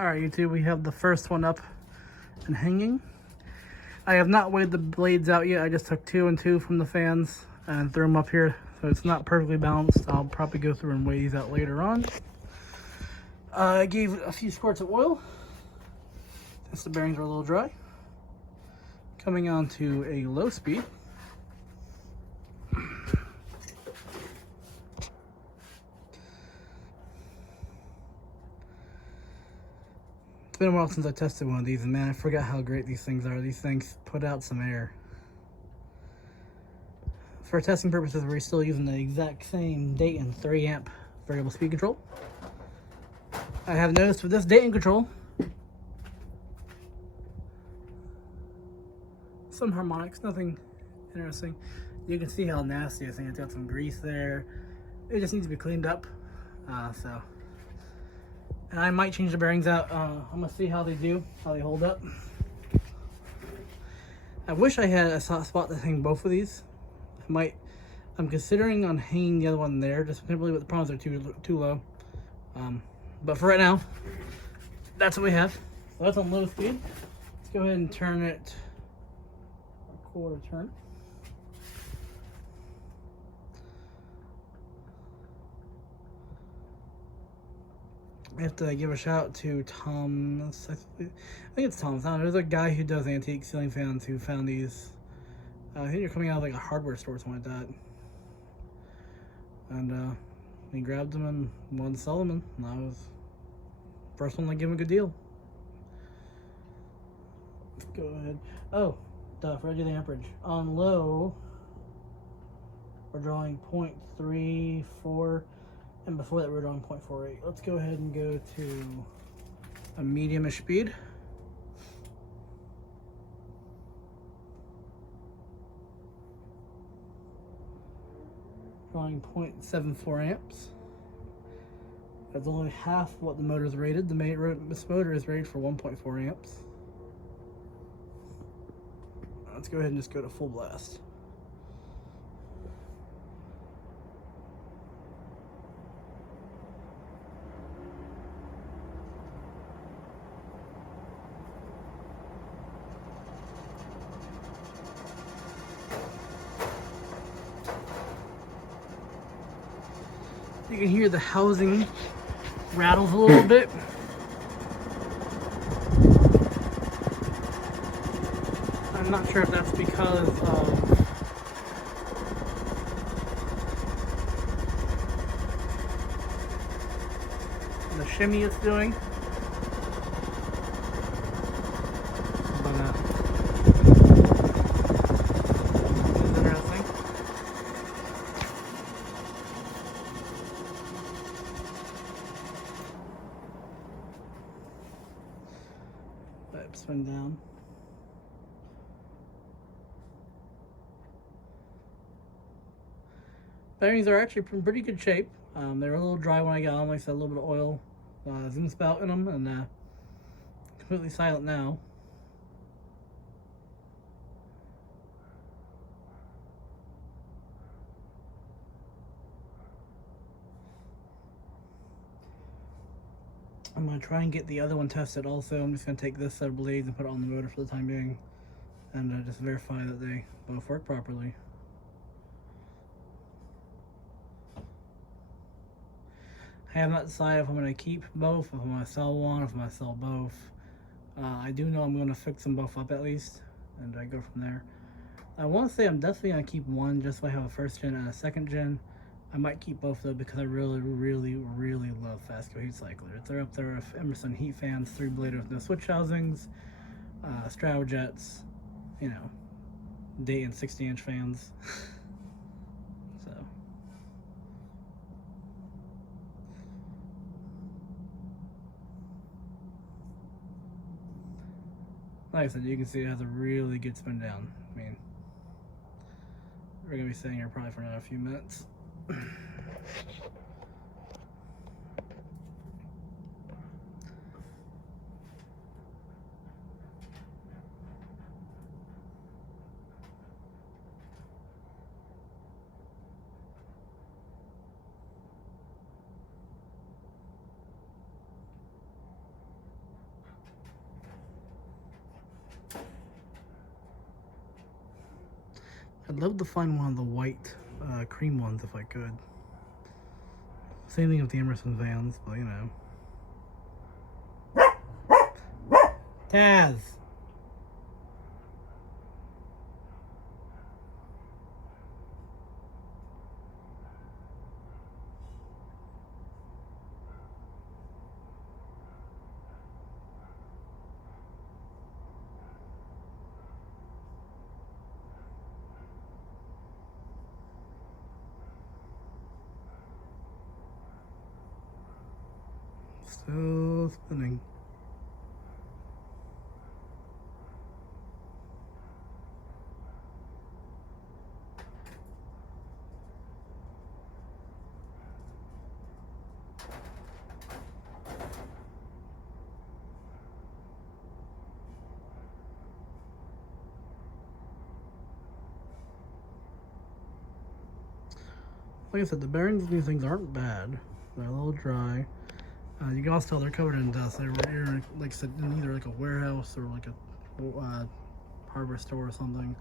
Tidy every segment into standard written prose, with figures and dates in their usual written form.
Alright YouTube, we have the first one up and hanging. I have not weighed the blades out yet. I just took 2 and 2 from the fans and threw them up here. So it's not perfectly balanced. I'll probably go through and weigh these out later on. I gave it a few squirts of oil since the bearings are a little dry. Coming on to a low speed. It's been a while since I tested one of these, and man, I forgot how great these things are. These things put out some air. For testing purposes, we're still using the exact same Dayton 3 amp variable speed control. I have noticed with this Dayton control, some harmonics, nothing interesting. You can see how nasty this thing is. It's got some grease there. It just needs to be cleaned up. And I might change the bearings out. I'm gonna see how they do, how they hold up. I wish I had a soft spot to hang both of these. I'm considering on hanging the other one there, just simply with the problems are too low. But for right now, that's what we have. So that's on low speed. Let's go ahead and turn it a quarter turn. I have to give a shout out to Tom. I think it's Tom. There's a guy who does antique ceiling fans who found these. I think they're coming out of like a hardware store or something like that. And he grabbed them and wanted to sell them, and I was the first one to give him a good deal. Let's go ahead. Oh, forgot to do the amperage. On low, we're drawing 0.34. And before that, we were drawing 0.48. Let's go ahead and go to a medium-ish speed. Drawing 0.74 amps. That's only half what the motor is rated. This motor is rated for 1.4 amps. Let's go ahead and just go to full blast. You can hear the housing rattles a little bit. I'm not sure if that's because of the shimmy it's doing. But it's interesting. Spin down. Bearings are actually in pretty good shape. They were a little dry when I got them. Like I said, a little bit of oil, zoom spout in them, and completely silent now. I'm going to try and get the other one tested also. I'm just going to take this set of blades and put it on the motor for the time being, and just verify that they both work properly. I have not decided if I'm going to keep both, if I'm going to sell one, if I'm going to sell both. I do know I'm going to fix them both up at least, and I go from there. I want to say I'm definitely going to keep one just so I have a first gen and a second gen. I might keep both though because I really love Fasco heat cyclers. They're up there with Emerson heat fans, 3-bladed with no switch housings, Stravojets, you know, Dayton 60-inch fans. So, like I said, you can see it has a really good spin down. I mean, we're gonna be sitting here probably for another few minutes. I'd love to find one of the white cream ones if I could. Same thing with the Emerson fans, but you know. Taz! Still spinning. Like I said, the bearings of these things aren't bad. They're a little dry. You can also tell they're covered in dust. They were here, like I said, in either like a warehouse or like a hardware store or something.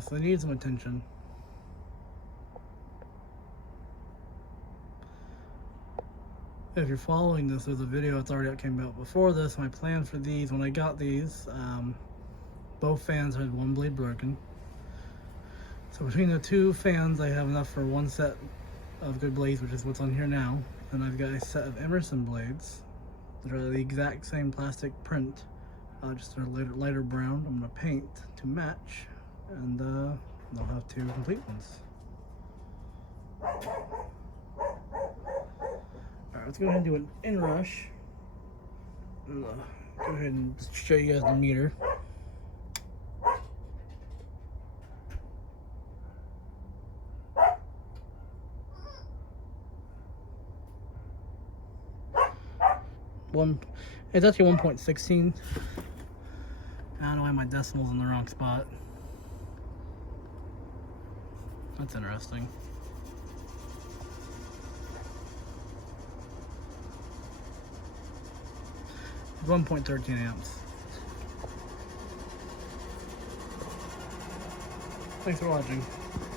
So they need some attention. If you're following this, there's a video that's already came out before this. My plan for these, when I got these, both fans had one blade broken. So between the two fans, I have enough for one set of good blades, which is what's on here now. And I've got a set of Emerson blades that are the exact same plastic print, just a lighter brown. I'm going to paint to match, and I'll have two complete ones. Alright, let's go ahead and do an inrush. Go ahead and show you guys the meter. It's actually 1.16. I don't know why my decimal's in the wrong spot. That's interesting. 1.13 amps. Thanks for watching.